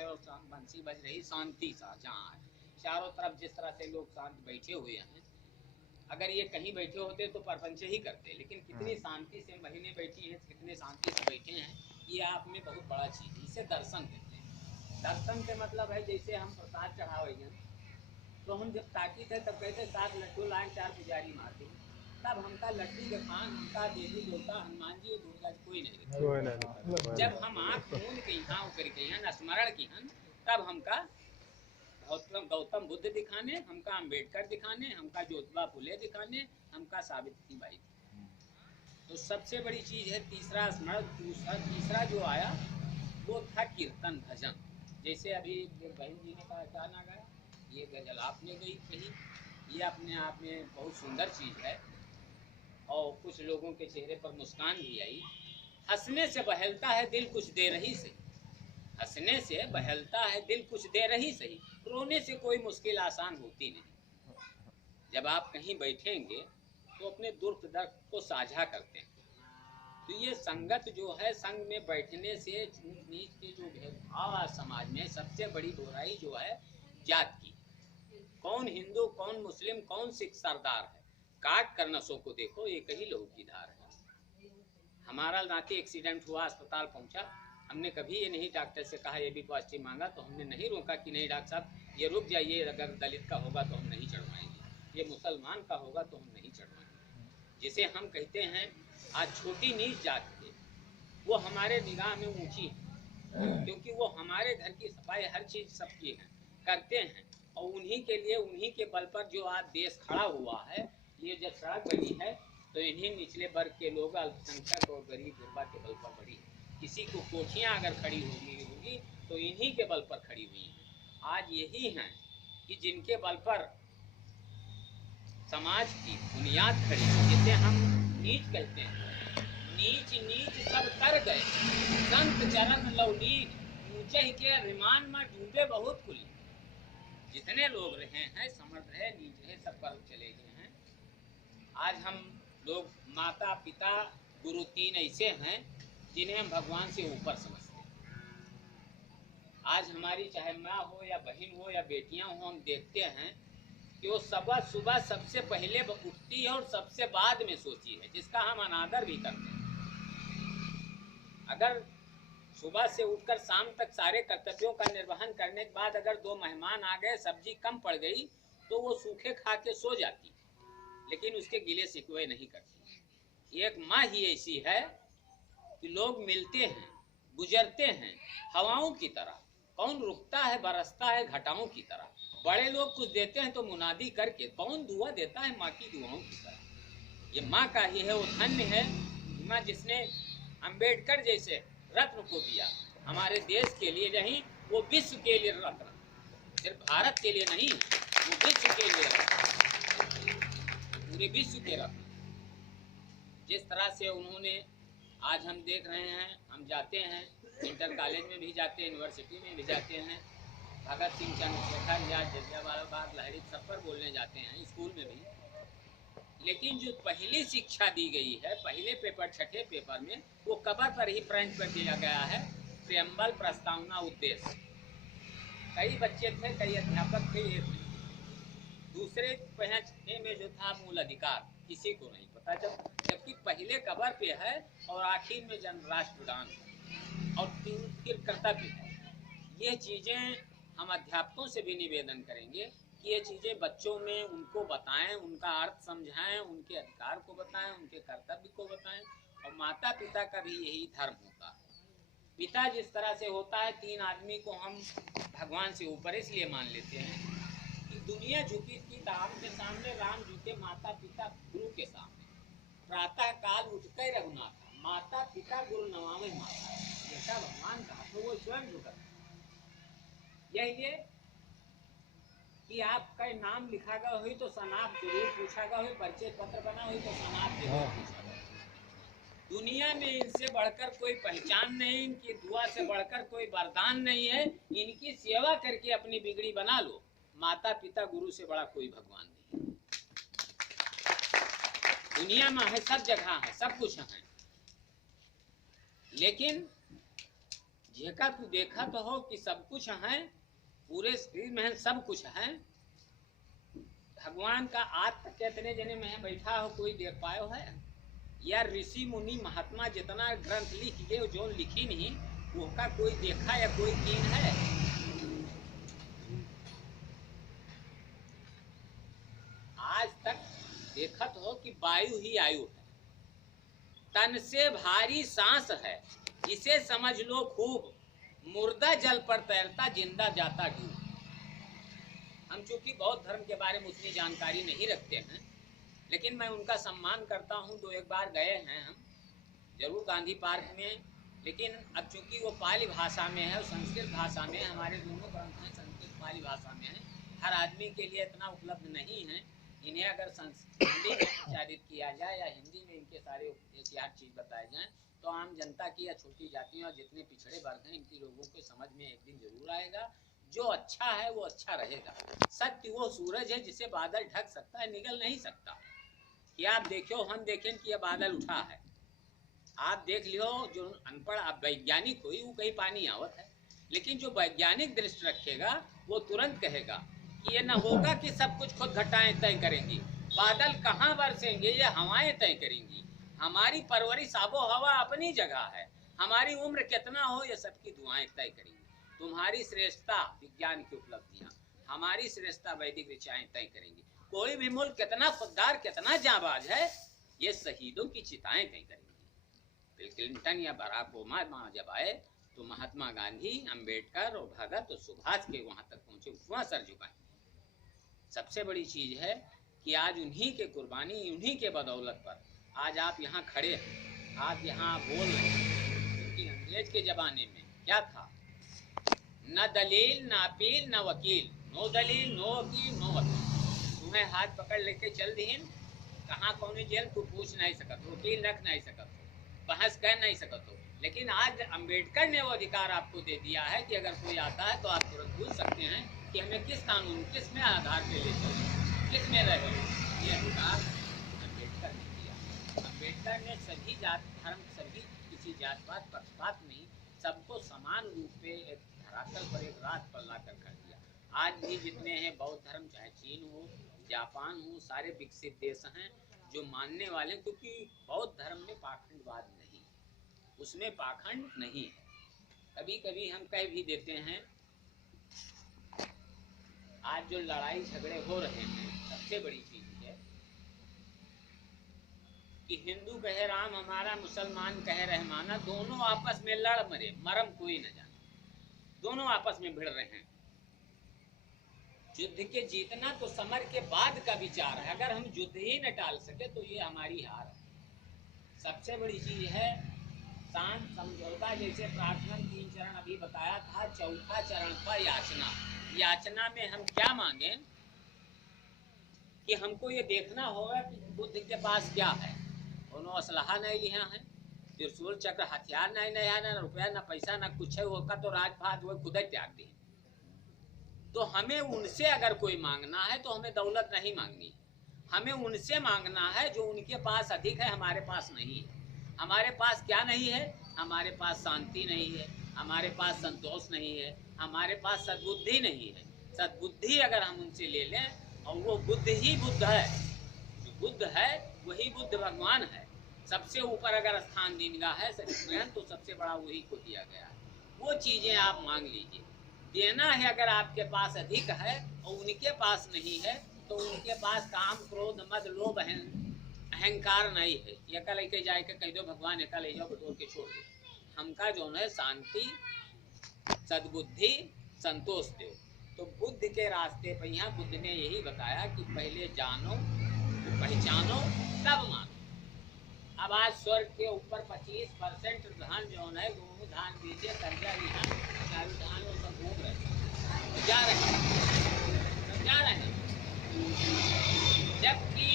है और बंसी बज रही शांति सा जहाँ है, चारों तरफ जिस तरह से लोग शांत बैठे हुए हैं, अगर ये कहीं बैठे होते तो प्रपंच ही करते, लेकिन कितनी शांति से महीने बैठी हैं, कितने शांति से बैठे हैं, ये आप में बहुत बड़ा चीज़ है। इसे दर्शन कहते हैं। दर्शन के मतलब है जैसे हम प्रसाद चढ़ावे हैं तो हम जब ताकी थे तब कहते 7 लड्डू लाए 4 पुजारी मार दी, तब हमका लड्डू के पान हमका देवी देवता हनुमान जी और दुर्गा जी कोई नहीं। जब हम आँख मूंद के यहाँ उतर के यहाँ स्मरण की हन, तब हमका गौतम बुद्ध दिखाने, हमका अम्बेडकर दिखाने, हमका ज्योतिबा फुले दिखाने, हमका सावित्री बाई। तो सबसे बड़ी चीज़ है तीसरा स्मरण। तीसरा जो आया वो था कीर्तन भजन। जैसे अभी बहन जी ने कहा गाना गाया, ये गजल आपने गई कही, ये अपने आप में बहुत सुंदर चीज़ है और कुछ लोगों के चेहरे पर मुस्कान भी आई। हंसने से बहलता है दिल कुछ देर ही सही, हंसने से बहलता है दिल कुछ देर ही सही, रोने से कोई मुश्किल आसान होती नहीं। जब आप कहीं बैठेंगे तो अपने दुख दर्द को साझा करते हैं। तो ये संगत जो है, संग में बैठने से ऊंच नीच के जो भेदभाव आज समाज में, सबसे बड़ी बुराई जो है जात की, कौन हिंदू कौन मुस्लिम कौन सिख सरदार है, काट कर नसों को देखो एक ही लहू की धार है। हमारा नाती एक्सीडेंट हुआ, अस्पताल पहुंचा, हमने कभी ये नहीं डॉक्टर से कहा ये भी पॉजिटिव मांगा, तो हमने नहीं रोका कि नहीं डॉक्टर साहब ये रुक जाइए, अगर दलित का होगा तो हम नहीं चढ़वाएंगे, ये मुसलमान का होगा तो हम नहीं चढ़वाएंगे। जिसे हम कहते हैं आज छोटी नीच जात के, वो हमारे निगाह में ऊंची है, क्योंकि वो हमारे घर की सफाई हर चीज़ सबकी है करते हैं, और उन्हीं के लिए उन्हीं के बल पर जो आज देश खड़ा हुआ है। ये जब सड़क बनी है तो इन्हीं निचले वर्ग के लोग, अल्पसंख्यक और गरीब गुरबा के बल पर बड़ी है। किसी को कोठियाँ अगर खड़ी होगी तो इन्हीं के बल पर खड़ी हुई हैं। आज यही हैं कि जिनके बल पर समाज की बुनियाद खड़ी है, जिसे हम नीच कहते हैं। नीच नीच सब कर गए संत चरण लवलीन, ऊंचे के अभिमान में डूबे बहुत कुली। जितने लोग रहे हैं, समर्थ रहे नीच रहे, सब पर चले गए हैं। आज हम लोग माता पिता गुरु तीन ऐसे हैं जिन्हें हम भगवान से ऊपर समझते हैं। आज हमारी चाहे माँ हो या बहन हो या बेटियां हो, हम देखते हैं कि वो सुबह सबसे पहले उठती है और सबसे बाद में सोती है, जिसका हम अनादर भी करते हैं। अगर सुबह से उठकर शाम तक सारे कर्तव्यों का निर्वहन करने के बाद अगर 2 मेहमान आ गए, सब्जी कम पड़ गई, तो वो सूखे खा के सो जाती, लेकिन उसके गिले शिकवे नहीं करती। एक माँ ही ऐसी है कि लोग मिलते हैं, गुजरते हैं हवाओं की तरह, कौन रुकता है बरसता है घटाओं की तरह। बड़े लोग कुछ देते हैं तो मुनादी करके, कौन दुआ देता है माँ की दुआओं की तरह। ये माँ का ही है, वो धन्य है माँ जिसने अम्बेडकर जैसे रत्न को दिया हमारे देश के लिए, नहीं वो विश्व के लिए रत्न, सिर्फ भारत के लिए नहीं, वो विश्व के लिए रत्न, पूरे विश्व के रत्न। जिस तरह से उन्होंने, आज हम देख रहे हैं, हम जाते हैं इंटर कॉलेज में भी जाते हैं, यूनिवर्सिटी में भी जाते हैं, भगत सिंह चंद्रशेखर या जलियांवाला बाग लहरी सब पर बोलने जाते हैं, स्कूल में भी। लेकिन जो पहली शिक्षा दी गई है, पहले पेपर छठे पेपर में, वो कवर पर ही प्रिंट कर दिया गया है, प्रियम्बल प्रस्तावना उद्देश्य। कई बच्चे थे, कई अध्यापक थे, एक दूसरे छठे में जो था मूल अधिकार किसी को नहीं पता, जबकि पहले कवर पे है और आखिर में जन राष्ट्रगान और फिर कर्तव्य है। ये चीज़ें हम अध्यापकों से भी निवेदन करेंगे कि ये चीज़ें बच्चों में उनको बताएं, उनका अर्थ समझाएं, उनके अधिकार को बताएं, उनके कर्तव्य को बताएं। और माता पिता का भी यही धर्म होता है। पिता जिस तरह से होता है, 3 आदमी को हम भगवान से ऊपर इसलिए मान लेते हैं कि दुनिया झुकी थी राम के सामने, राम झुके माता पिता गुरु के सामने। प्रातः काल उठकर रघुनाथ, माता पिता गुरु नमामि माता, जैसा भगवान कहा तो वो स्वयं झुका। यही कि आपका नाम लिखा गया हुई तो सनाब जरूर पूछा गया हुई, परिचय पत्र बना हुई तो सनाब जरूर पूछा गया। दुनिया में इनसे बढ़कर कोई पहचान नहीं, इनकी दुआ से बढ़कर कोई वरदान नहीं है। इनकी सेवा करके अपनी बिगड़ी बना लो, माता पिता गुरु से बड़ा कोई भगवान नहीं। दुनिया में है, सब जगह है, सब कुछ है, लेकिन जेका तू देखा तो हो कि सब कुछ है, पूरे शरीर में सब कुछ है। भगवान का आत्मा कितने जने में बैठा हो, कोई देख पायो है? या ऋषि मुनि महात्मा जितना ग्रंथ लिख गए जो लिखी नहीं, वो का कोई देखा या कोई कीन है? आज तक देखत हो कि वायु ही आयु है, तन से भारी सांस है, इसे समझ लो खूब, मुर्दा जल पर तैरता जिंदा जाता डूब। हम चूंकि बौद्ध धर्म के बारे में उतनी जानकारी नहीं रखते हैं, लेकिन मैं उनका सम्मान करता हूं। दो एक बार गए हैं हम जरूर गांधी पार्क में, लेकिन अब चूंकि वो पाली भाषा में है, संस्कृत भाषा में, हमारे दोनों ग्रंथ हैं संस्कृत पाली भाषा में है, हर आदमी के लिए इतना उपलब्ध नहीं है। इन्हें अगर हिंदी में प्रचारित किया जाए या हिंदी में इनके सारे ऐतिहासिक चीज बताए जाए तो आम जनता की या छोटी जातियों और जितने पिछड़े वर्ग हैं इनकी लोगों के समझ में एक दिन जरूर आएगा। जो अच्छा है वो अच्छा रहेगा। सत्य वो सूरज है जिसे बादल ढक सकता है, निगल नहीं सकता। कि आप देखो, हम देखें कि यह बादल उठा है, आप देख लियो, जो अनपढ़ आप वैज्ञानिक हुई वो कहीं पानी आवत है, लेकिन जो वैज्ञानिक दृष्टि रखेगा वो तुरंत कहेगा कि ये न होगा कि सब कुछ खुद घटाएं तय करेंगी। बादल कहाँ बरसेंगे, ये हवाएं तय करेंगी। हमारी परवरिश आबो हवा अपनी जगह है, हमारी उम्र कितना हो ये सबकी दुआएं तय करेंगी। तुम्हारी श्रेष्ठता विज्ञान की उपलब्धियां, हमारी श्रेष्ठता वैदिक ऋचाएं तय करेंगी। कोई भी मुल्क कितना खुददार कितना जाबाज है, ये शहीदों की चिताएं तय करेंगी। बिल क्लिंटन या बराक ओबामा जब आए तो महात्मा गांधी, अंबेडकर और भगत और सुभाष के वहां तक पहुंचे, वहां सर झुकाए। सबसे बड़ी चीज है कि आज उन्हीं के कुर्बानी, उन्हीं के बदौलत पर आज आप यहाँ खड़े हैं, आप यहाँ बोल रहे हैं। क्योंकि अंग्रेज के जमाने में क्या था, न दलील न अपील न वकील, नो दलील नो वकील नो वकील। तुम्हें हाथ पकड़ लेके चल दीन, कहाँ कौन जेल तू पूछ नहीं सकत, वकील रख नहीं सकत, बहस कर नहीं सकत हो। लेकिन आज अंबेडकर ने वो अधिकार आपको दे दिया है कि अगर कोई आता है तो आप तुरंत पूछ सकते हैं कि हमें किस कानून, किस में आधार पे ले चले, किस में रहे। ये अधिकार अम्बेडकर ने दिया। अम्बेडकर ने सभी जात धर्म, सभी किसी जात पात पक्षपात नहीं, सबको समान रूप पे एक धरातल पर, एक रात पर लाकर कर दिया। आज भी जितने हैं बौद्ध धर्म, चाहे चीन हो, जापान हो, सारे विकसित देश हैं जो मानने वाले, क्योंकि बौद्ध धर्म में पाखंडवाद नहीं, उसमें पाखंड नहीं है। कभी कभी हम कह भी देते हैं, आज जो लड़ाई झगड़े हो रहे हैं, सबसे बड़ी चीज है कि हिंदू कहे राम हमारा, मुसलमान कहे रहमाना, दोनों आपस में लड़ मरे, मरम कोई न जाने, दोनों आपस में भिड़ रहे हैं। युद्ध के जीतना तो समर के बाद का विचार है, अगर हम युद्ध ही न टाल सके तो ये हमारी हार है। सबसे बड़ी चीज है शांत समझौता, जैसे प्रार्थना 3 चरण अभी बताया था, चौथा चरण पर याचना। याचना में हम क्या मांगे कि हमको ये देखना होगा कि बुद्ध के पास क्या है। उन्होंने असलहा नहीं लिया है, त्रिशूल चक्र हथियार नहीं लिया है, न रुपया न पैसा न कुछ है, वो का तो राजपाट वो खुद ही त्याग दी। तो हमें उनसे अगर कोई मांगना है तो हमें दौलत नहीं मांगनी, हमें उनसे मांगना है जो उनके पास अधिक है, हमारे पास नहीं है। हमारे पास क्या नहीं है, हमारे पास शांति नहीं है, हमारे पास संतोष नहीं है, हमारे पास सद्बुद्धि नहीं है। सद्बुद्धि अगर हम उनसे ले लें, और वो बुद्ध ही बुद्ध है, जो बुद्ध है वही बुद्ध भगवान है। सबसे ऊपर अगर स्थान दीनगा है तो सबसे बड़ा वही को दिया गया है। वो चीजें आप मांग लीजिए। देना है अगर आपके पास अधिक है और उनके पास नहीं है, तो उनके पास काम क्रोध मद लोभ अहंकार नहीं है। ये कल लेके जाए के कह दो भगवान एक ले जाओ, बटोर के छोड़ दो। हमका जो है शांति, सद्बुद्धि, संतोष दो। तो बुद्ध के रास्ते पर यहाँ बुद्ध ने यही बताया कि पहले जानो, पहचानो, तब मानो। अब आज स्वर्ग के ऊपर 25% धान जो है वो धान दीजिए, कर्जा यहाँ चालू धान वो सब घूम रहे, जा रहे हैं। जबकि